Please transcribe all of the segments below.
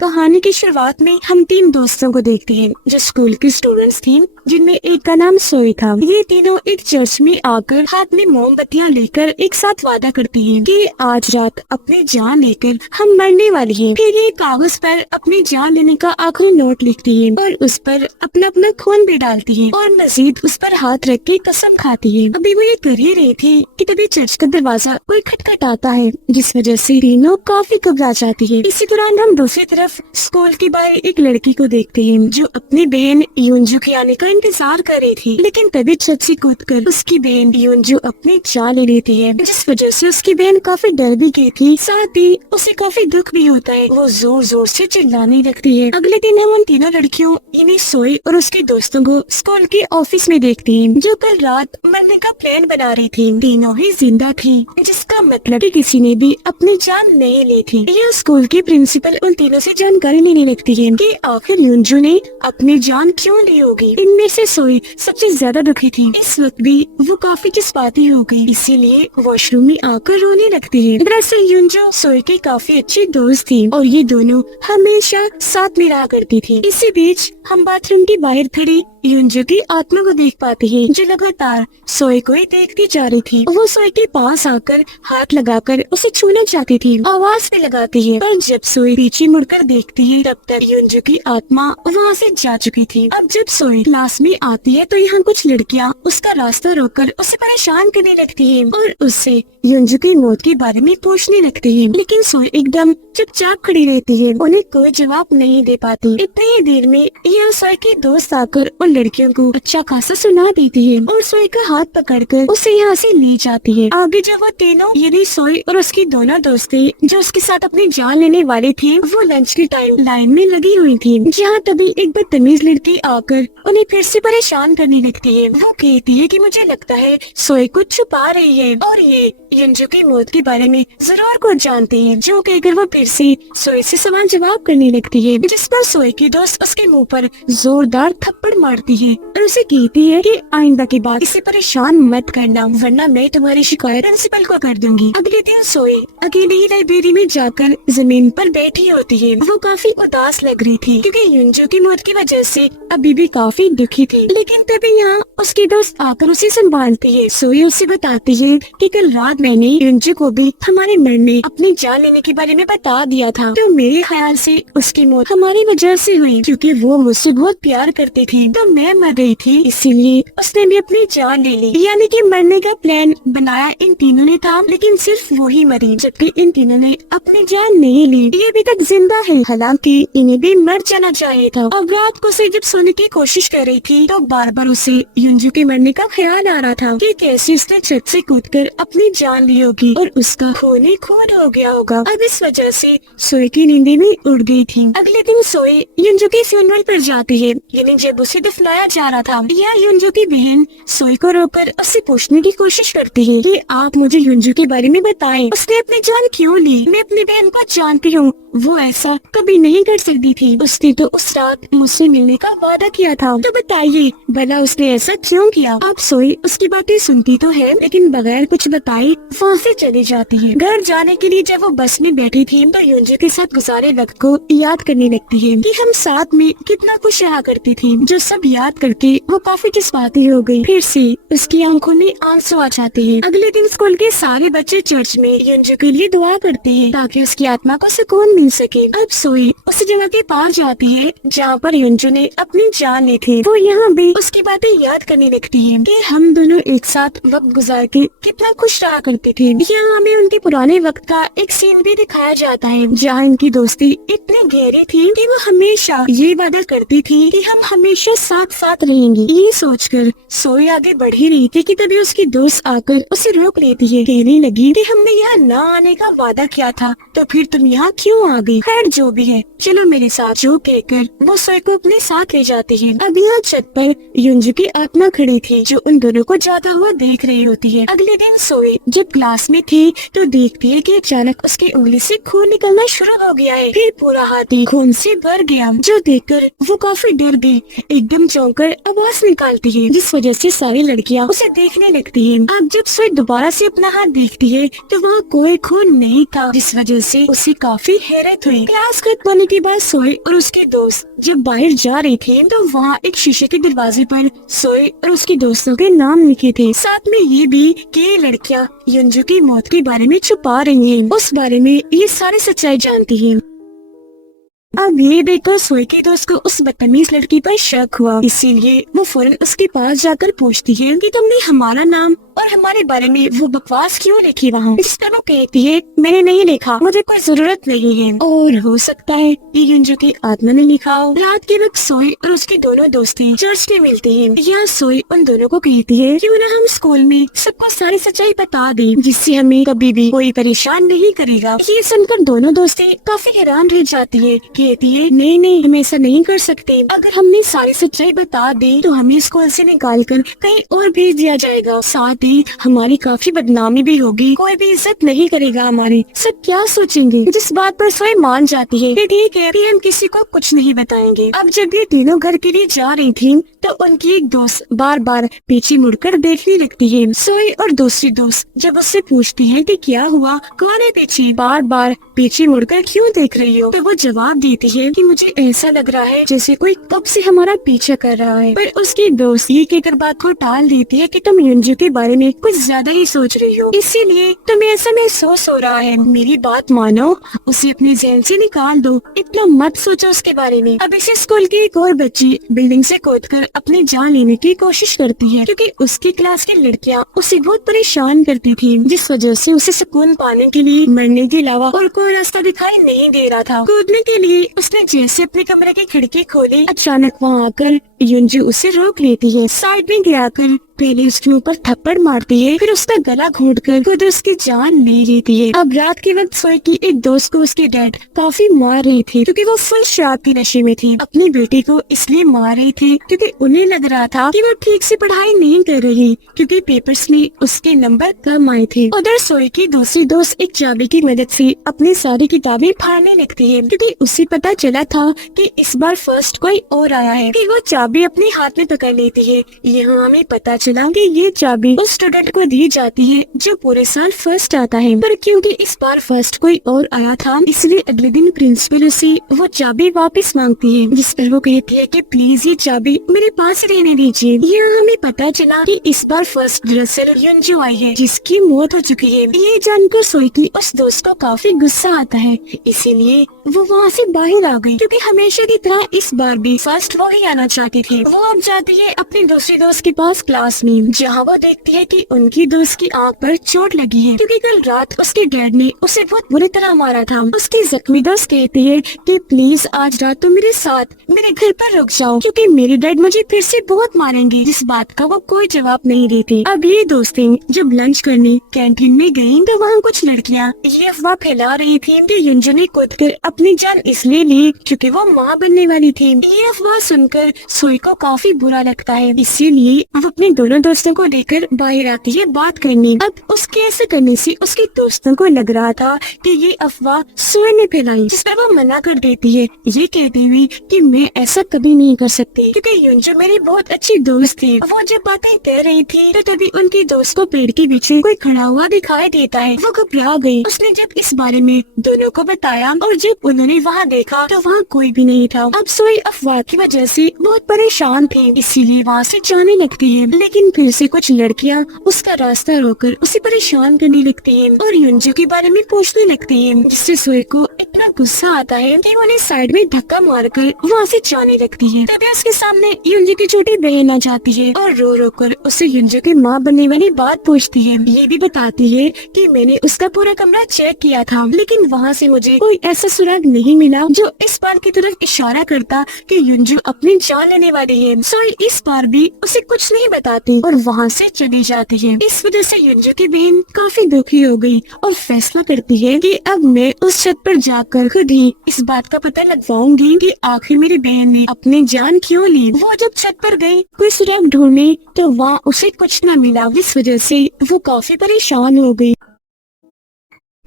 कहानी की शुरुआत में हम तीन दोस्तों को देखते हैं जो स्कूल के स्टूडेंट्स थे, जिनमें एक का नाम सोई था। ये तीनों एक चर्च में आकर हाथ में मोमबत्तियां लेकर एक साथ वादा करते हैं कि आज रात अपनी जान लेकर हम मरने वाली हैं। फिर ये कागज पर अपनी जान लेने का आखिरी नोट लिखती है और उस पर अपना अपना खून भी डालती है और मजीद उस पर हाथ रख के कसम खाती है। अभी वो ये कर ही रही थी कि तभी चर्च का दरवाजा कोई खटखटाता है, जिस वजह से तीनों काफी घबरा जाती है। इसी दौरान हम दूसरी तरफ स्कूल के बाहर एक लड़की को देखते हैं जो अपनी बहन यूंजू के आने का इंतजार कर रही थी, लेकिन तभी छत से कूदकर उसकी बहन यूंजू अपनी जान ले लेती है, जिस वजह से उसकी बहन काफी डर भी गई थी, साथ ही उसे काफी दुख भी होता है। वो जोर जोर से चिल्लाने लगती है। अगले दिन हम उन तीनों लड़कियों यानी सोई और उसके दोस्तों को स्कूल के ऑफिस में देखते हैं, जो कल रात मरने का प्लान बना रही थी। तीनों ही जिंदा थी, जिसका मतलब कि किसी ने भी अपनी जान नहीं ली थी। यह स्कूल की प्रिंसिपल उन तीनों से जानकारी लेने लगती है कि आखिर यूंजू ने अपनी जान क्यों ली होगी। इनमें से सोई सबसे ज्यादा दुखी थी। इस वक्त भी वो काफी जज्बाती हो गई, इसीलिए वॉशरूम में आकर रोने लगती है। दरअसल यूंजू सोई की काफी अच्छी दोस्त थी और ये दोनों हमेशा साथ में रहा करती थी। इसी बीच हम बाथरूम के बाहर खड़ी यूंजू की आत्मा को देख पाते हैं, जो लगातार सोई को ही देखती जा रही थी। वो सोई के पास आकर हाथ लगाकर उसे छूना चाहती थी, आवाज भी लगाती है, पर जब सोई पीछे मुड़कर देखती है तब तक यूंजू की आत्मा वहाँ से जा चुकी थी। अब जब सोई क्लास में आती है तो यहाँ कुछ लड़कियाँ उसका रास्ता रोककर उसे परेशान करने लगती है और उससे यूंजू की मौत के बारे में पूछने लगती है, लेकिन सोई एकदम चुपचाप खड़ी रहती है, उन्हें कोई जवाब नहीं दे पाती। इतनी ही देर में यह सोई की दोस्त आकर उन लड़कियों को अच्छा खासा सुना देती है और सोई का हाथ पकड़कर उसे यहाँ से ले जाती है। आगे जब वो तीनों यानी सोई और उसकी दोनों दोस्तें जो उसके साथ अपनी जान लेने वाली थी, वो लंच के टाइम लाइन में लगी हुई थी, जहाँ तभी एक बदतमीज लड़की आकर उन्हें फिर से परेशान करने लगती है। वो कहती है कि मुझे लगता है सोई कुछ छुपा रही है और ये यूंजू की मौत के बारे में जरूर कुछ जानती है, जो कहकर वो फिर से सोई से सवाल जवाब करने लगती है, जिस पर सोई की दोस्त उसके मुंह पर जोरदार थप्पड़ मारती है और उसे कहती है कि आइंदा के बाद इसे परेशान मत करना, वरना मैं तुम्हारी शिकायत प्रिंसिपल को कर दूंगी। अगले दिन सोई अकेले ही लाइब्रेरी में जाकर जमीन पर बैठी होती है। वो काफी उदास लग रही थी क्योंकि यूंजू की मौत की वजह से अभी भी काफी दुखी थी, लेकिन तभी यहाँ उसकी दोस्त आकर उसे संभालती है। सोई उसे बताती है कि कल रात मैंने यूंजू को भी हमारे मरने अपनी जान लेने के बारे में बता दिया था, तो मेरे ख्याल से उसकी मौत हमारी वजह से हुई, क्योंकि वो मुझसे बहुत प्यार करती थी, तो मैं मर गई थी, इसीलिए उसने भी अपनी जान ले ली। यानी कि मरने का प्लान बनाया इन तीनों ने था, लेकिन सिर्फ वो ही मरी, जबकि इन तीनों ने अपनी जान नहीं ली। ये अभी तक जिंदा है, हालांकि इन्हें भी मर जाना चाहिए था। अब रात को से जब सोने की कोशिश कर रही थी तो बार बार उसे यूंजू के मरने का ख्याल आ रहा था कि कैसे उसने छत से कूदकर अपनी जान ली होगी और उसका खून ही खून हो गया होगा। अब इस वजह से सोई की नींद भी उड़ गई थी। अगले दिन सोई यूंजू के फ्यूनरल पर जाती है, यानी जब उसे दफनाया जा रहा था। यह यूंजू की बहन सोई को रोककर उससे पूछने की कोशिश करती है कि आप मुझे यूंजू के बारे में बताएं, उसने अपनी जान क्यों ली? मैं अपनी बहन को जानती हूँ, वो ऐसा कभी नहीं कर सकती थी, उसने तो उस रात मुझसे मिलने का वादा किया था, तो बताइए भला उसने ऐसा क्यों किया? अब सोई उसकी बातें सुनती तो है, लेकिन बगैर कुछ बताए वहाँ से चली जाती है। घर जाने के लिए जब वो बस में बैठी थी तो यूंजू के साथ गुजारे वक्त को याद करने लगती है कि हम साथ में कितना खुश रहा करती थी, जो सब याद करके वो काफी जज्बाती हो गई। फिर से उसकी आंखों में आंसू आ जाते हैं। अगले दिन स्कूल के सारे बच्चे चर्च में यूंजू के लिए दुआ करते हैं ताकि उसकी आत्मा को सुकून मिल सके। अब सोई उस जगह के पास जाती है जहाँ पर यूंजू ने अपनी जान ली थी। वो यहाँ भी उसकी बातें याद करने लगती है कि हम दोनों एक साथ वक्त गुजार के कितना खुश रहा करते थे। यहाँ हमें उनके पुराने वक्त का एक सीन भी दिखाया जाता है जहाँ इनकी दोस्ती इतनी गहरी थी कि वो हमेशा ये वादा करती थी कि हम हमेशा साथ साथ रहेंगे। ये सोचकर सोई आगे बढ़ ही रही थी कि तभी उसकी दोस्त आकर उसे रोक लेती है, कहने लगी कि हमने यहाँ न आने का वादा किया था, तो फिर तुम यहाँ क्यों आ गई? खैर जो भी है, चलो मेरे साथ, जो कहकर वो सोई को अपने साथ ले जाती है। अब यहाँ छत पर यूंजू की आत्मा खड़ी थी जो उन दोनों को जाता हुआ देख रही होती है। अगले दिन सोई जब क्लास में थी तो देखती है कि अचानक उसकी उंगली से खून निकलना शुरू हो गया है, फिर पूरा हाथ ही खून से भर गया, जो देखकर वो काफी डर गई। एकदम चौंक कर आवाज निकालती है, जिस वजह से सारी लड़कियां उसे देखने लगती हैं। अब जब सोई दोबारा से अपना हाथ देखती है तो वहाँ कोई खून नहीं था, जिस वजह से उसे काफी हैरत हुई। क्लास खत्म होने के बाद सोई और उसके दोस्त जब बाहर जा रही थी तो वहाँ एक शीशे के दरवाजे पर सोई और उसके दोस्तों के नाम लिखे थे, साथ में ये भी कि ये लड़कियां युंजू की मौत के बारे में छुपा रही हैं। उस बारे में ये सारी सच्चाई जानती हैं। अब ये देखकर सोई के दोस्त को उस बदतमीज लड़की पर शक हुआ, इसीलिए वो फौरन उसके पास जाकर पूछती है कि तुमने हमारा नाम और हमारे बारे में वो बकवास क्यों लिखी वहाँ। जिस पर वो कहती है मैंने नहीं लिखा, मुझे कोई जरूरत नहीं है, और हो सकता है ये युंजू की आत्मा ने लिखा हो। रात के वक्त सोई और उसके दोनों दोस्तें चर्च में मिलते हैं। यहाँ सोई उन दोनों को कहती है क्यों न हम स्कूल में सबको सारी सच्चाई बता दें, जिससे हमें कभी भी कोई परेशान नहीं करेगा। ये सुनकर दोनों दोस्तें काफी हैरान रह जाती है। कहती है नहीं हम ऐसा नहीं कर सकते, अगर हमने सारी सच्चाई बता दी तो हमें स्कूल से निकाल कर कहीं और भेज दिया जाएगा, साथ ही हमारी काफी बदनामी भी होगी, कोई भी इज्जत नहीं करेगा हमारी, सब क्या सोचेंगे। जिस बात पर सोई मान जाती है कि ठीक है कि हम किसी को कुछ नहीं बताएंगे। अब जब ये तीनों घर के लिए जा रही थी तो उनकी एक दोस्त बार बार पीछे मुड़कर देखने लगती है। सोई और दूसरी दोस्त जब उससे पूछती है कि क्या हुआ, कौन है पीछे, बार बार पीछे मुड़कर क्यों देख रही हो, तो वो जवाब देती है कि मुझे ऐसा लग रहा है जैसे कोई कब से हमारा पीछा कर रहा है। पर उसकी दोस्त ये कहकर बात को टाल देती है कि तुम युंजू के बारे में कुछ ज्यादा ही सोच रही हो, इसीलिए तुम्हें ऐसा महसूस हो रहा है। मेरी बात मानो, उसे अपने ज़हन से निकाल दो, इतना मत सोचो उसके बारे में। अब इसी स्कूल की एक और बच्ची बिल्डिंग से कूदकर अपनी जान लेने की कोशिश करती है, क्योंकि उसकी क्लास की लड़कियां उसे बहुत परेशान करती थी, जिस वजह से उसे सुकून पाने के लिए मरने के अलावा और कोई रास्ता दिखाई नहीं दे रहा था। कूदने के लिए उसने जैसे अपने कमरे की खिड़की खोली, अचानक वहाँ आकर युंजू उसे रोक लेती है। साइड में गिराकर पहले उसके ऊपर थप्पड़ मारती है, फिर उसका गला घोंटकर खुद उसकी जान ले लेती है। अब रात के वक्त सोई की एक दोस्त को उसके डैड काफी मार रही थी, क्योंकि वो फुल शराब के नशे में थी। अपनी बेटी को इसलिए मार रही थी क्योंकि उन्हें लग रहा था कि वो ठीक से पढ़ाई नहीं कर रही, क्योंकि पेपर्स में उसके नंबर कम आए थे। उधर सोई की दूसरी दोस्त एक चाबी की मदद से अपनी सारी किताबें फाड़ने लगती है, क्योंकि उसे पता चला था कि इस बार फर्स्ट कोई और आया है। फिर वो चाबी अपने हाथ में पकड़ लेती है। यहाँ हमें पता चला कि ये चाबी उस स्टूडेंट को दी जाती है जो पूरे साल फर्स्ट आता है, पर क्योंकि इस बार फर्स्ट कोई और आया था, इसलिए अगले दिन प्रिंसिपल उसे वो चाबी वापस मांगती है, जिस पर वो कहती है कि प्लीज ये चाबी मेरे पास रहने दीजिए। यहाँ हमें पता चला कि इस बार फर्स्ट दरअसल युंजू आई है, जिसकी मौत हो चुकी है। ये जानकर सोई की उस दोस्त को काफी गुस्सा आता है, इसीलिए वो वहाँ से बाहर आ गई, क्योंकि हमेशा की तरह इस बार भी फर्स्ट वो ही आना चाहती थी। वो अब जाती है अपनी दूसरी दोस्त के पास क्लास में, जहाँ वो देखती है कि उनकी दोस्त की आंख पर चोट लगी है, क्योंकि कल रात उसके डैड ने उसे बहुत बुरी तरह मारा था। उसकी जख्मी दोस्त कहती है कि प्लीज आज रात तुम मेरे साथ मेरे घर पर रुक जाओ, क्योंकि मेरे डैड मुझे फिर से बहुत मारेंगे। जिस बात का वो कोई जवाब नहीं देती। अब ये दोस्तें जब लंच करने कैंटीन में गयी तो वहाँ कुछ लड़कियाँ ये अफवाह फैला रही थी कि युंजू ने कूदकर अपनी जान इसलिए ली क्योंकि वो माँ बनने वाली थी। ये अफवाह सुनकर सोई को काफी बुरा लगता है, इसीलिए वो अपने दोनों दोस्तों को लेकर बाहर आती है बात करने। अब उसके ऐसे करने से उसके दोस्तों को लग रहा था कि ये अफवाह सोई ने फैलाई, जिस पर वो मना कर देती है, ये कहती हुई कि मैं ऐसा कभी नहीं कर सकती, क्योंकि युंजू मेरी बहुत अच्छी दोस्त थी। वो जब बातें कह रही थी तो तभी उनकी दोस्त को पेड़ के पीछे कोई खड़ा हुआ दिखाई देता है। वो घबरा गई। उसने जब इस बारे में दोनों को बताया और जब उन्होंने वहाँ देखा तो वहाँ कोई भी नहीं था। अब सोई अफवाह की वजह से बहुत परेशान थी, इसीलिए वहाँ से जाने लगती है, लेकिन फिर से कुछ लड़कियाँ उसका रास्ता रोककर उसे परेशान करने लगती हैं और युंजू के बारे में पूछने लगती हैं, जिससे सोई को इतना गुस्सा आता है कि वो उन्हें साइड में धक्का मारकर वहाँ से जाने लगती है। तभी उसके सामने युंजू की छोटी बहन आ जाती है और रो रो कर उससे युंजू की माँ बनने वाली बात पूछती है। ये भी बताती है कि मैंने उसका पूरा कमरा चेक किया था, लेकिन वहाँ से मुझे कोई ऐसा सुराग नहीं मिला जो इस बात की तरफ इशारा करता कि युंजू अपनी जान लेने वाली है। सोई इस बार भी उसे कुछ नहीं बताती और वहाँ से चली जाती है। इस वजह से युंजू की बहन काफी दुखी हो गई और फैसला करती है कि अब मैं उस छत पर जाकर खुद ही इस बात का पता लगवाऊंगी कि आखिर मेरी बहन ने अपनी जान क्यों ली। वो जब छत पर गई कोई सुराग ढूंढने तो वहाँ उसे कुछ न मिला, इस वजह से वो काफी परेशान हो गई।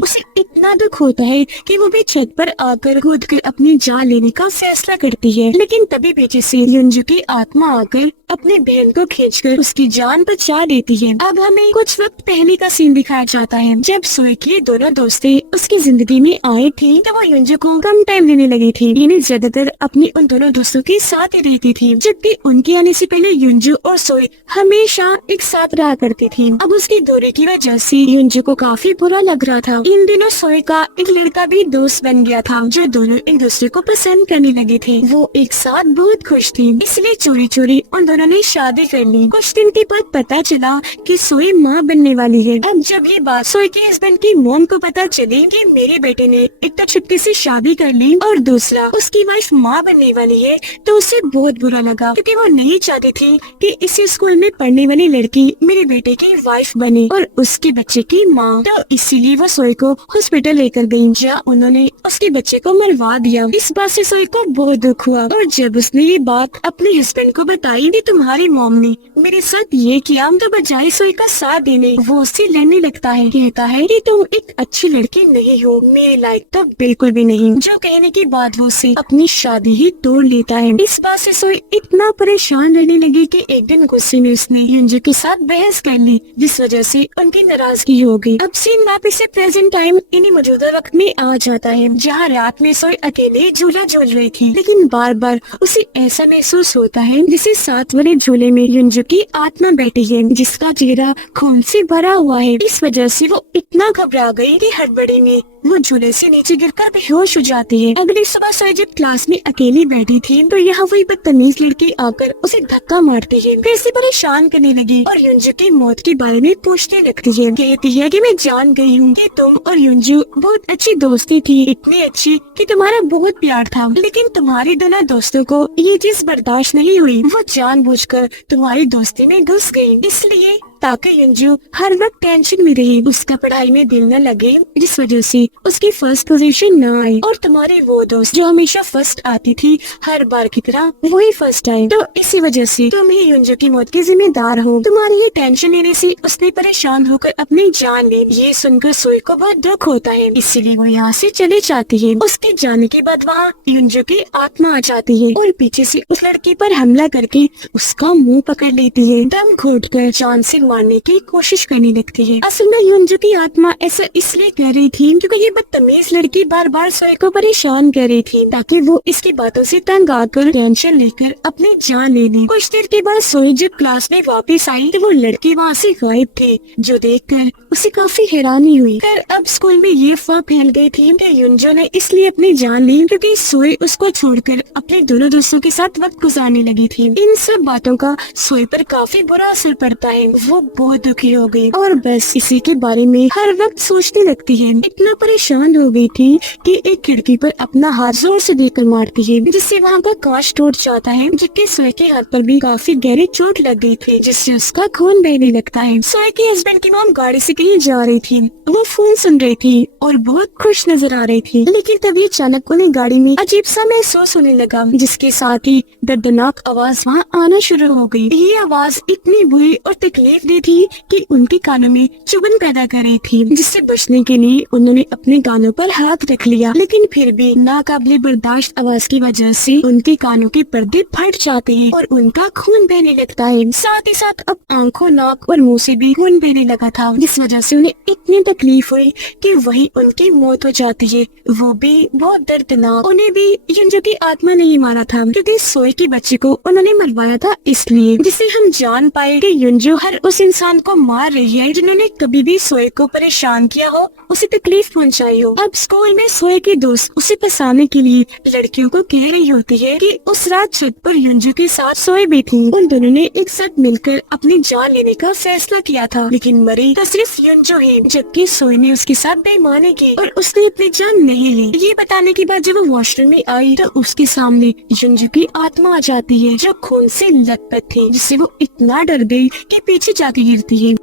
उसे इतना दुख होता है कि वो भी छत पर आकर कूद कर अपनी जान लेने का फैसला करती है। लेकिन तभी पीछे से युंजू की आत्मा आकर अपनी बहन को खींचकर उसकी जान बचा लेती है। अब हमें कुछ वक्त पहले का सीन दिखाया जाता है जब सोए की दोनों दोस्तें उसकी जिंदगी में आए थे तो वो युंजू को कम टाइम लेने लगी थी, यानी ज्यादातर अपनी उन दोनों दोस्तों के साथ ही रहती थी, जबकि उनके आने से पहले युंजू और सोए हमेशा एक साथ रहा करती थी। अब उसकी दूरी की वजह से युंजू को काफी बुरा लग रहा था। इन दिनों सोए का एक लड़का भी दोस्त बन गया था जो दोनों एक दूसरे को पसंद करने लगे थे। वो एक साथ बहुत खुश थी, इसलिए चोरी चोरी उन दोनों ने शादी कर ली। कुछ दिन के बाद पता चला कि सोए माँ बनने वाली है। अब जब ये बात सोए के हस्बैंड की मॉम को पता चली कि मेरे बेटे ने एक तो छुट्टी से शादी कर ली और दूसरा उसकी वाइफ माँ बनने वाली है, तो उसे बहुत बुरा लगा, क्योंकि वो नहीं चाहती थी कि इसी स्कूल में पढ़ने वाली लड़की मेरे बेटे की वाइफ बने और उसके बच्चे की माँ। तो इसीलिए वो सोए को हॉस्पिटल लेकर गयी, जहाँ उन्होंने उसके बच्चे को मरवा दिया। इस बात से सोए को बहुत दुख हुआ और जब उसने ये बात अपने हस्बैंड को बताई कि तुम्हारी मॉम ने मेरे साथ ये किया, तो बजाय सोए का साथ देने वो उससे लड़ने लगता है, कहता है कि तुम एक अच्छी लड़की नहीं हो, मेरे लायक तो बिल्कुल भी नहीं। जो कहने के बाद वो उससे अपनी शादी ही तोड़ लेता है। इस बात से सोए इतना परेशान रहने लगी कि एक दिन गुस्से में उसने युंजू के साथ बहस कर ली, जिस वजह से उनकी नाराजगी हो गई। अब सीन वापस से प्रेजेंट टाइम इन्हीं मौजूदा वक्त में आ जाता है, जहाँ रात में सोए अकेले झूला झूल रही थी, लेकिन बार बार उसे ऐसा महसूस होता है जैसे साथ वाले झूले में युंजू की आत्मा बैठी है, जिसका चेहरा खून से भरा हुआ है। इस वजह से वो इतना घबरा गई कि हड़बड़ी में वो झूले से नीचे गिरकर बेहोश हो जाती है। अगली सुबह सोए जब क्लास में अकेली बैठी थी तो यहाँ वही बदतमीज लड़की आकर उसे धक्का मारती है, फिर से परेशान करने लगी और युंजू की मौत के बारे में पूछने लगती है। कहती है कि मैं जान गई हूँ कि तुम और युंजू बहुत अच्छी दोस्ती थी, इतनी अच्छी कि तुम्हारा बहुत प्यार था, लेकिन तुम्हारे दोनों दोस्तों को ये चीज बर्दाश्त नहीं हुई। वो जानबूझकर तुम्हारी दोस्ती में घुस गयी, इसलिए ताकि युंजू हर वक्त टेंशन में रही, उसका पढ़ाई में दिल न लगे, जिस वजह से उसकी फर्स्ट पोजीशन न आई, और तुम्हारी वो दोस्त जो हमेशा फर्स्ट आती थी हर बार की तरह वही फर्स्ट आई, तो इसी वजह से तुम ही युंजू की मौत के जिम्मेदार हो। तुम्हारी ये टेंशन लेने से उसने परेशान होकर अपनी जान ली। ये सुनकर सोए को बहुत दुख होता है, इसीलिए वो यहाँ से चले जाती है। उसके जाने के बाद वहाँ युंजू की आत्मा आ जाती है और पीछे से उस लड़की पर हमला करके उसका मुँह पकड़ लेती है, दम घोटकर जान से मारने की कोशिश करने लगती है। असल में युंजू की आत्मा ऐसा इसलिए कर रही थी क्योंकि ये बदतमीज लड़की बार बार सोए को परेशान कर रही थी, ताकि वो इसकी बातों से तंग आकर टेंशन लेकर अपनी जान ले ली। कुछ देर के बाद सोए जब क्लास में वापस आई तो वो लड़की वहाँ से गायब थी, जो देखकर उसे काफी हैरानी हुई। फिर अब स्कूल में ये अफवाह फैल गई थी कि युंजू ने इसलिए अपनी जान ली क्योंकि सोए उसको छोड़कर अपने दोनों दोस्तों के साथ वक्त गुजारने लगी थी। इन सब बातों का सोए पर काफी बुरा असर पड़ता है, वो बहुत दुखी हो गई और बस इसी के बारे में हर वक्त सोचने लगती है। इतना परेशान हो गई थी कि एक खिड़की पर अपना हाथ जोर से देकर मारती है, जिससे वहाँ का कांच टूट जाता है, जबकि सोए के हाथ पर भी काफी गहरी चोट लग गई थी, जिससे उसका खून बहने लगता है। सोए के हस्बैंड की मॉम गाड़ी से कहीं जा रही थी, वो फोन सुन रही थी और बहुत खुश नजर आ रही थी, लेकिन तभी अचानक उन्हें गाड़ी में अजीब सा महसूस होने लगा, जिसके साथ ही दर्दनाक आवाज वहाँ आना शुरू हो गई। ये आवाज इतनी बुरी और तकलीफ दे थी कि उनके कानों में चुभन पैदा कर रही थी, जिससे बचने के लिए उन्होंने अपने कानों पर हाथ रख लिया, लेकिन फिर भी नाकाबिले बर्दाश्त आवाज की वजह से उनके कानों के पर्दे फट जाते हैं और उनका खून बहने लगता है। साथ ही साथ अब आंखों, नाक और मुंह से भी खून बहने लगा था, जिस वजह से उन्हें इतनी तकलीफ हुई कि वहीं उनकी मौत हो जाती है, वो भी बहुत दर्दनाक। उन्हें भी युंजू की आत्मा नहीं मारा था क्योंकि सोए के बच्चे को उन्होंने मरवाया था, इसलिए जिससे हम जान पाए कि युंजू हर उस इंसान को मार रही है जिन्होंने कभी भी सोए को परेशान किया हो, उसे तकलीफ पहुंचाई हो। अब स्कूल में सोए की दोस्त उसे फंसाने के लिए लड़कियों को कह रही होती है कि उस रात छत पर युंजू के साथ सोए भी थी। उन दोनों ने एक साथ मिलकर अपनी जान लेने का फैसला किया था, लेकिन मरी तो सिर्फ युंजू ही, जबकि सोए ने उसके साथ बेईमानी की और उसने अपनी जान नहीं ली। ये बताने के बाद जब वो वॉशरूम में आई तो उसके सामने युंजू की आत्मा आ जाती है, जो खून से लथपथ थी, जिससे वो इतना डर गई कि पीछे जाके गिरती है।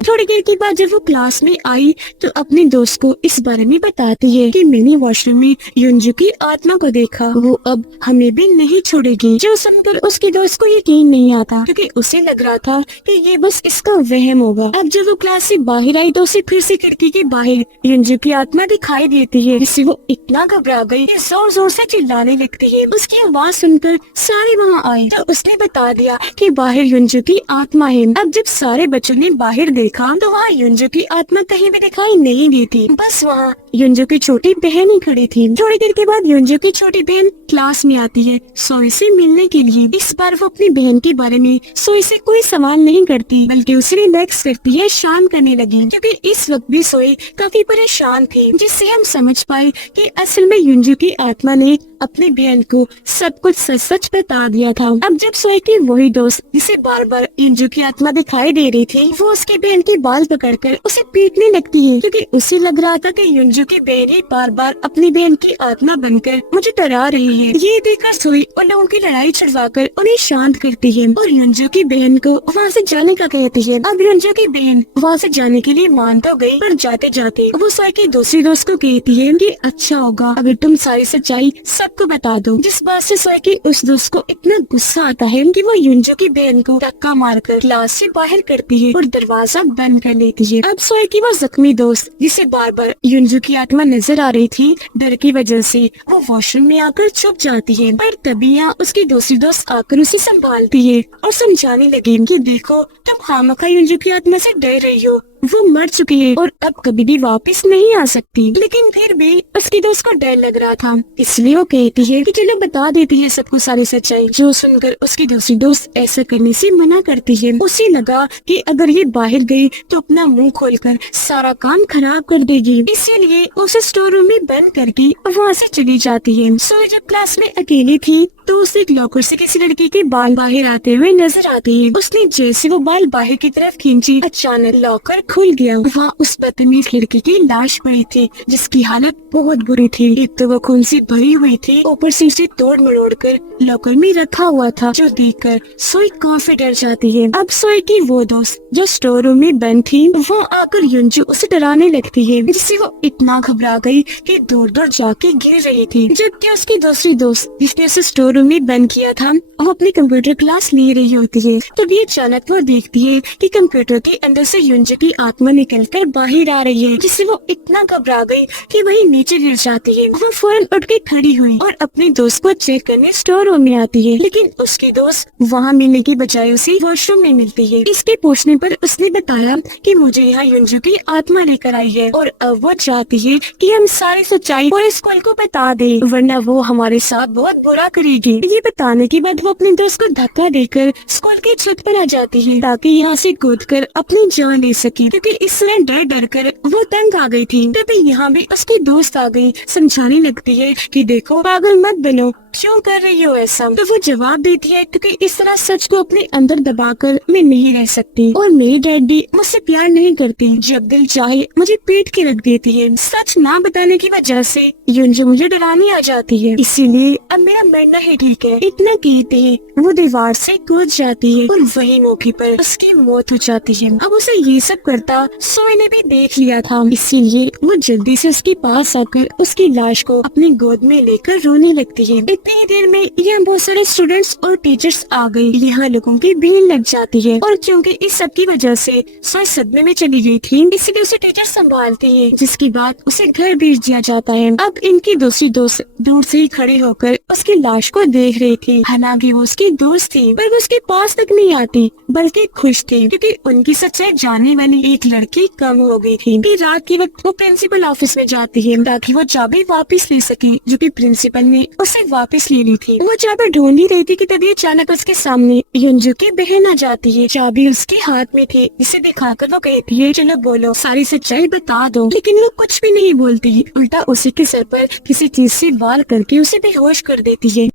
थोड़ी देर के बाद जब वो क्लास में आई तो अपने दोस्त को इस बारे में बताती है कि मैंने वॉशरूम में युंजू की आत्मा को देखा, वो अब हमें भी नहीं छोड़ेगी। जो सुनकर उसके दोस्त को यकीन नहीं आता क्योंकि उसे लग रहा था कि ये बस इसका वहम होगा। अब जब वो क्लास से बाहर आई तो उसे फिर से खिड़की के बाहर युंजू की आत्मा दिखाई देती है, जिससे वो इतना घबरा गई कि जोर जोर से चिल्लाने लगती है। उसकी आवाज सुनकर सारे वहाँ आए तो उसने बता दिया कि बाहर युंजू की आत्मा है। अब जब सारे बच्चों ने बाहर देखा तो वहाँ युंजू की आत्मा कहीं भी दिखाई नहीं देती, बस वहाँ युंजू की छोटी बहन ही खड़ी थी। थोड़ी देर के बाद युंजू की छोटी बहन क्लास में आती है सोई से मिलने के लिए। इस बार वो अपनी बहन के बारे में सोई से कोई सवाल नहीं करती बल्कि उसे रिलैक्स करती है, शांत करने लगी, क्योंकि इस वक्त भी सोई काफी परेशान थी, जिससे हम समझ पाए कि असल में युंजू की आत्मा ने अपनी बहन को सब कुछ सच सच बता दिया था। अब जब सोई की वही दोस्त जिसे बार बार युंजू की आत्मा दिखाई दे रही थी, वो उसकी बहन के बाल पकड़कर उसे पीटने लगती है, क्योंकि उसे लग रहा था कि युंजू की बहन ही बार बार अपनी बहन की आत्मा बनकर मुझे डरा रही है। ये देखकर सोई उन लोगों की लड़ाई छुड़वाकर उन्हें शांत करती है और युंजू की बहन को वहाँ से जाने का कहती है। अब युंजू की बहन वहाँ से जाने के लिए मान तो गई, पर जाते जाते वो सोई की दूसरी दोस्त को कहती है कि अच्छा होगा अगर तुम सारी सच्चाई सबको बता दो, जिस बात से सोई की उस दोस्त को इतना गुस्सा आता है कि वो युंजू की बहन को धक्का मारकर क्लास से बाहर करती है और दरवाजा बंद कर लेती है। अब सोई की वो जख्मी दोस्त जिसे बार बार युंजू की आत्मा नजर आ रही थी, डर की वजह से वो वॉशरूम में आकर छुप जाती है, पर तभी यहाँ उसकी दूसरी दोस्त आकर उसे संभालती है और समझाने लगी कि देखो तुम खामखा युंजू की आत्मा से डर रही हो, वो मर चुकी है और अब कभी भी वापस नहीं आ सकती। लेकिन फिर भी उसकी दोस्त को डर लग रहा था, इसलिए वो कहती है कि चलो बता देती है सबको सारी सच्चाई। जो सुनकर उसकी दूसरी दोस्त ऐसा करने से मना करती है। उसे लगा कि अगर ये बाहर गई तो अपना मुंह खोलकर सारा काम खराब कर देगी, इसीलिए उसे स्टोर रूम में बंद करके वहाँ से चली जाती है। सो जब क्लास में अकेली थी तो उसे एक लॉकर से किसी लड़की के बाल बाहर आते हुए नजर आते हैं। उसने जैसे वो बाल बाहर की तरफ खींची, अचानक लॉकर खुल गया। वहाँ उस बदतमीज लड़की की लाश पड़ी थी, जिसकी हालत बहुत बुरी थी। एक तो वो खून से भरी हुई थी, ऊपर से उसे तोड़ मरोड़ कर लॉकर में रखा हुआ था, जो देखकर सोई काफी डर जाती है। अब सोई की वो दोस्त जो स्टोर रूम में बंद थी, वो आकर युंजू उसे डराने लगती है, जिससे वो इतना घबरा गई कि दूर दूर जाके गिर रही थी। जबकि उसकी दूसरी दोस्त जिसने उसे स्टोर रूम में बंद किया था, वो अपनी कंप्यूटर क्लास ले रही होती है। तभी अचानक वो देखती है कि कंप्यूटर के अंदर से युंजू की आत्मा निकलकर बाहर आ रही है, जिससे वो इतना घबरा गई कि वही नीचे गिर जाती है। वो फौरन उठ के खड़ी हुई और अपने दोस्त को चेक करने स्टोर रूम में आती है, लेकिन उसकी दोस्त वहाँ मिलने की बजाय उसे वॉशरूम में मिलती है। इसके पूछने पर उसने बताया कि मुझे यहाँ युंजू की आत्मा लेकर आई है और अब वो चाहती है कि हम सारी सच्चाई पूरे स्कूल को बता दे, वरना वो हमारे साथ बहुत बुरा करेगी। ये बताने के बाद वो अपने दोस्त को धक्का देकर स्कूल की छत पर आ जाती है, ताकि यहाँ से कूदकर अपनी जान ले सके, क्योंकि इस तरह डर डर कर वो तंग आ गई थी। तभी यहाँ भी उसकी दोस्त आ गई, समझाने लगती है कि देखो पागल मत बनो, क्यों कर रही हो ऐसा। तो वो जवाब देती है क्योंकि इस तरह सच को अपने अंदर दबाकर मैं नहीं रह सकती और मेरी डैडी मुझसे प्यार नहीं करती, जब दिल चाहे मुझे पीट के रख देती है। सच ना बताने की वजह से युंजू मुझे डराने आ जाती है, इसीलिए अब मेरा मरना ही ठीक है। इतना कहते ही वो दीवार से कूद जाती है और वही मौके पर उसकी मौत हो जाती है। अब उसे ये सब करता सोई ने भी देख लिया था, इसीलिए वो जल्दी से उसके पास आकर उसकी लाश को अपनी गोद में लेकर रोने लगती है। इतनी देर में यहाँ बहुत सारे स्टूडेंट्स और टीचर्स आ गए। यहाँ लोगों की भीड़ लग जाती है और क्योंकि इस सब की वजह से सोई सदमे में चली गई थी, इसलिए उसे टीचर संभालती है, जिसके बाद उसे घर भेज दिया जाता है। अब इनकी दूसरी दोस्त दूर से ही खड़े होकर उसकी लाश को देख रही थी। हालांकि वो उसकी दोस्त थी, पर वो उसके पास तक नहीं आती, बल्कि खुश थी, क्योंकि उनकी सच्चाई जानने वाली एक लड़की कम हो गई थी। कि रात के वक्त वो प्रिंसिपल ऑफिस में जाती है ताकि वो चाबी वापस ले सके, जो कि प्रिंसिपल ने उसे वापस ले ली थी। वो चाबी ढूंढ ही रही थी कि तभी अचानक उसके सामने युंजू की बहन आ जाती है। चाबी उसके हाथ में थी, जिसे दिखाकर वो कहती है चलो बोलो, सारी सच्चाई बता दो। लेकिन वो कुछ भी नहीं बोलती, उल्टा उसी के सर पर किसी चीज से वार करके उसे बेहोश कर देती है।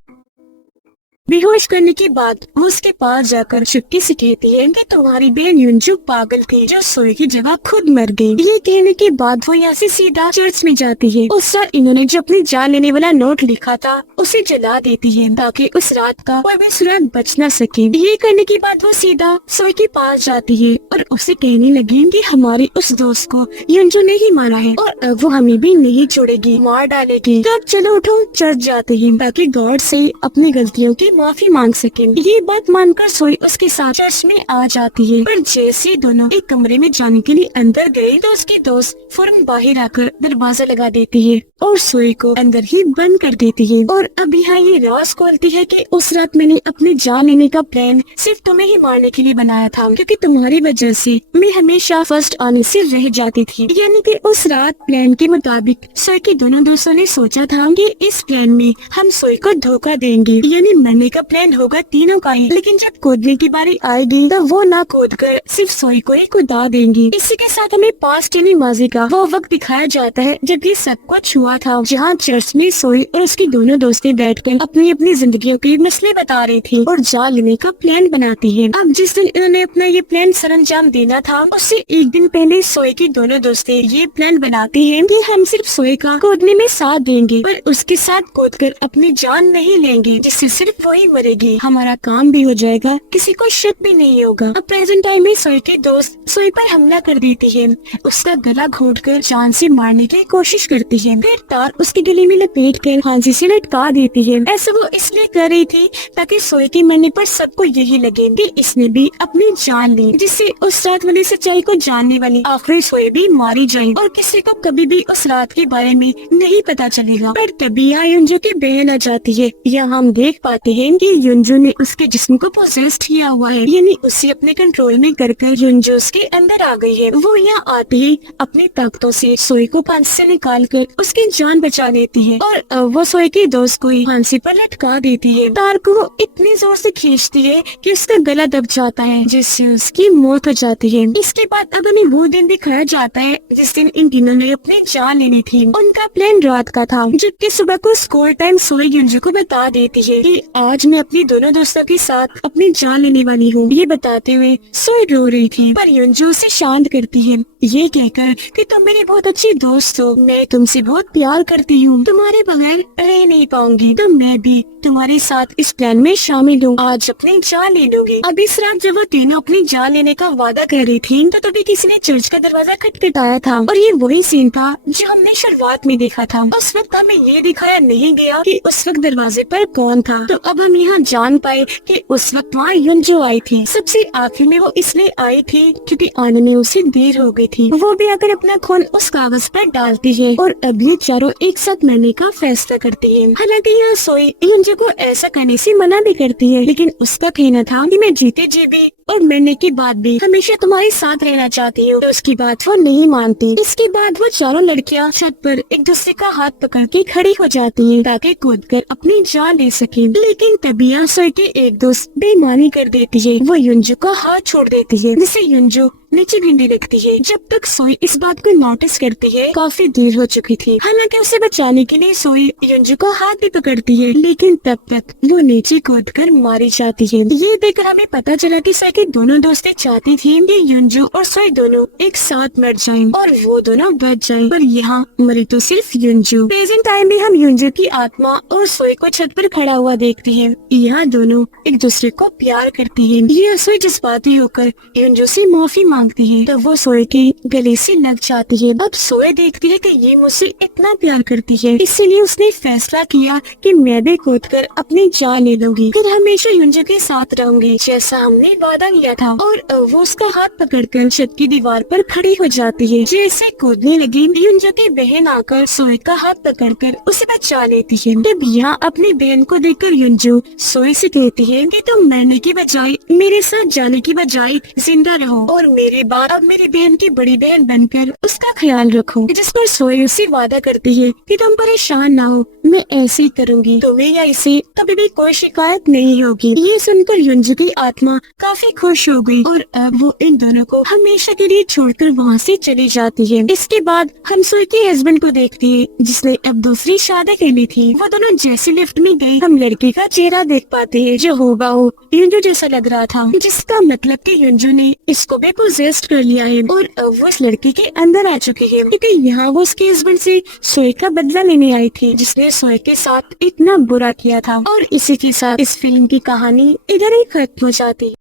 बेहोश करने के बाद वो उसके पास जाकर चुपके से कहती है कि तुम्हारी बहन युंजू पागल थी जो सोए की जगह खुद मर गई। ये कहने के बाद वो यहाँ से सीधा चर्च में जाती है। उस रात इन्होंने जो अपनी जान लेने वाला नोट लिखा था उसे जला देती है ताकि उस रात का कोई भी सुराग बच न सके। ये करने के बाद वो सीधा सोए के पास जाती है और उसे कहने लगी कि हमारे उस दोस्त को युंजू ने ही मारा है और अब वो हमें भी नहीं छोड़ेगी, मार डालेगी। तो अब चलो उठो चर्च जाते हैं ताकि गॉड से अपनी गलतियों की माफी मांग सके। ये बात मानकर सोई उसके साथ चर्च में आ जाती है, पर जैसे दोनों एक कमरे में जाने के लिए अंदर गए तो उसकी दोस्त फौरन बाहर आकर दरवाजा लगा देती है और सोई को अंदर ही बंद कर देती है। और अब यहाँ ये राज खोलती है कि उस रात मैंने अपनी जान लेने का प्लान सिर्फ तुम्हें ही मारने के लिए बनाया था, क्योंकि तुम्हारी वजह से मैं हमेशा फर्स्ट आने से रह जाती थी। यानी कि उस रात प्लान के मुताबिक सोई के दोनों दोस्तों ने सोचा था कि इस प्लान में हम सोई को धोखा देंगे, यानी मरने का प्लान होगा तीनों का ही, लेकिन जब कूदने की बारी आएगी तो वो ना कूद कर सिर्फ सोई को ही कुदा देंगी। इसी के साथ हमें पास्ट यानी माजी का वो वक्त दिखाया जाता है जब ये सब कुछ हुआ था, जहाँ चर्च में सोई और उसकी दोनों दोस्तें बैठकर अपनी अपनी जिंदगियों के मसले बता रही थी और जान लेने का प्लान बनाती है। अब जिस दिन इन्होंने अपना ये प्लान सरंजाम देना था उससे एक दिन पहले सोई की दोनों दोस्तें ये प्लान बनाती हैं कि हम सिर्फ सोई का कूदने में साथ देंगे पर उसके साथ कूदकर अपनी जान नहीं लेंगे, जिससे सिर्फ वही मरेगी, हमारा काम भी हो जाएगा, किसी को शक भी नहीं होगा। अब प्रेजेंट टाइम में सोई की दोस्त सोई पर हमला कर देती है, उसका गला घोंटकर जान से मारने की कोशिश करती है, फिर तार उसके गले में लपेट कर फांसी से लटका देती है। ऐसा वो इसलिए कर रही थी ताकि सोई के मरने पर सबको यही लगे कि इसने भी अपनी जान ली, जिससे उस रात वाली सच्चाई को जानने वाली आखिरी सोई भी मारी जाए और किसी को कभी भी उस रात के बारे में नहीं पता चलेगा। पर तभी यहाँ युंजू की बहन आ जाती है। यहाँ हम देख पाते हैं कि युंजू ने उसके जिस्म को पोसेस किया हुआ है, यानी उसे अपने कंट्रोल में कर युंजू उसके अंदर आ गई है। वो यहाँ आते ही अपनी ताकतों से सोई को फांसी से निकाल कर उसकी जान बचा लेती है और वो सोई के दोस्त को ही फांसी पर लटका देती है। तार को वो इतनी जोर से खींचती है कि उसका गला दब जाता है, जिससे उसकी मौत हो जाती है। इसके बाद अब हमें वो दिन दिखाया जाता है जिस दिन इन तीनों ने अपनी जान लेनी थी। उनका प्लान रात का था, जबकि सुबह को स्कूल टाइम सोई युंजू को बता देती है कि आज मैं अपनी दोनों दोस्तों के साथ अपनी जान लेने वाली हूँ। ये बताते हुए सोई रो रही थी, पर युंजू उसे शांत करती है ये कहकर कि तुम मेरी बहुत अच्छी दोस्त हो, मैं तुमसे बहुत प्यार करती हूँ, तुम्हारे बगैर रह नहीं पाऊंगी, तो मैं भी तुम्हारे साथ इस प्लान में शामिल हूँ, आज अपनी जान ले लूंगी। अब इस रात जब वो तीनों अपनी जान लेने का वादा कर रही थी तो तभी किसी ने चर्च का दरवाजा खटखटाया था और ये वही सीन था जो हमने शुरुआत में देखा था। उस वक्त हमें ये दिखाया नहीं गया कि उस वक्त दरवाजे पर कौन था, तो अब हम यहाँ जान पाए कि उस वक्त वहाँ युंजू आई थी। सबसे आखिर में वो इसलिए आई थी क्योंकि आने में उसे देर हो गई थी। वो भी आकर अपना खून उस कागज पर डालती है और अब ये चारों एक साथ मरने का फैसला करती है। हालांकि यहाँ सोई युंजू को ऐसा करने से मना भी करती है, लेकिन उसका कहना था कि मैं जीते जी भी और मरने के बाद भी हमेशा तुम्हारे साथ रहना चाहती हूँ, तो उसकी बात वो नहीं मानती। इसके बाद वो चारों लड़कियाँ छत पर एक दूसरे का हाथ पकड़ के खड़ी हो जाती हैं ताकि कूदकर अपनी जान ले सके। लेकिन तभी सोई के एक दोस्त बेईमानी कर देती है, वो युंजू का हाथ छोड़ देती है, जिससे युंजू नीचे भिंडी लगती है। जब तक सोई इस बात को नोटिस करती है काफी देर हो चुकी थी। हालांकि उसे बचाने के लिए सोई युंजू का हाथ भी पकड़ती है, लेकिन तब तक वो नीचे कूदकर मारी जाती है। ये देखकर हमें पता चला कि सोई की दोनों दोस्तें चाहती थी कि युंजू और सोई दोनों एक साथ मर जाएं और वो दोनों बच जाएं, पर यहाँ मरी तो सिर्फ युंजू। प्रेजेंट टाइम में हम युंजू की आत्मा और सोई को छत पर खड़ा हुआ देखते हैं। यहाँ दोनों एक दूसरे को प्यार करती है। ये सोई जज्बाती होकर युंजू से माफी मांगती है, तो वो सोई के गले से लग जाती है। अब सोई देखती है कि ये मुझसे इतना प्यार करती है, इसीलिए उसने फैसला किया कि मैं भी कूदकर अपनी जान ले लूंगी, फिर हमेशा युंजू के साथ रहूंगी जैसा हमने वादा किया था। और वो उसका हाथ पकड़कर छत की दीवार पर खड़ी हो जाती है। जैसे कूदने लगी युंजू की बहन आकर सोई का हाथ पकड़कर उसे बचा लेती है। तब यहाँ अपनी बहन को देखकर युंजू सोई से कहती है कि तुम मरने की बजाय मेरे साथ जाने की बजाय जिंदा रहो और मेरे बाद अब मेरी बहन की बड़ी बहन बनकर उसका ख्याल रखो। जिस पर सोई उसे वादा करती है कि तुम परेशान ना हो, मैं ऐसे ही करूँगी, तुम्हें या इसे कभी भी कोई शिकायत नहीं होगी। ये सुनकर युंजू की आत्मा काफी खुश हो गई और अब वो इन दोनों को हमेशा के लिए छोड़कर वहाँ से चली जाती है। इसके बाद हम सोई के हस्बैंड को देखते हैं जिसने अब दूसरी शादी कर ली थी। वो दोनों जैसे लिफ्ट में गए हम लड़के का चेहरा देख पाते हैं जो हूबहू युंजू जैसा लग रहा था, जिसका मतलब कि युंजू ने इसको भी पोजेस्ट कर लिया है और अब वो इस लड़के के अंदर आ चुकी है, क्योंकि यहाँ वो उसके हस्बैंड से सोई का बदला लेने आई थी जिसने सोई के साथ इतना बुरा किया था। और इसी के साथ इस फिल्म की कहानी इधर ही खत्म हो जाती।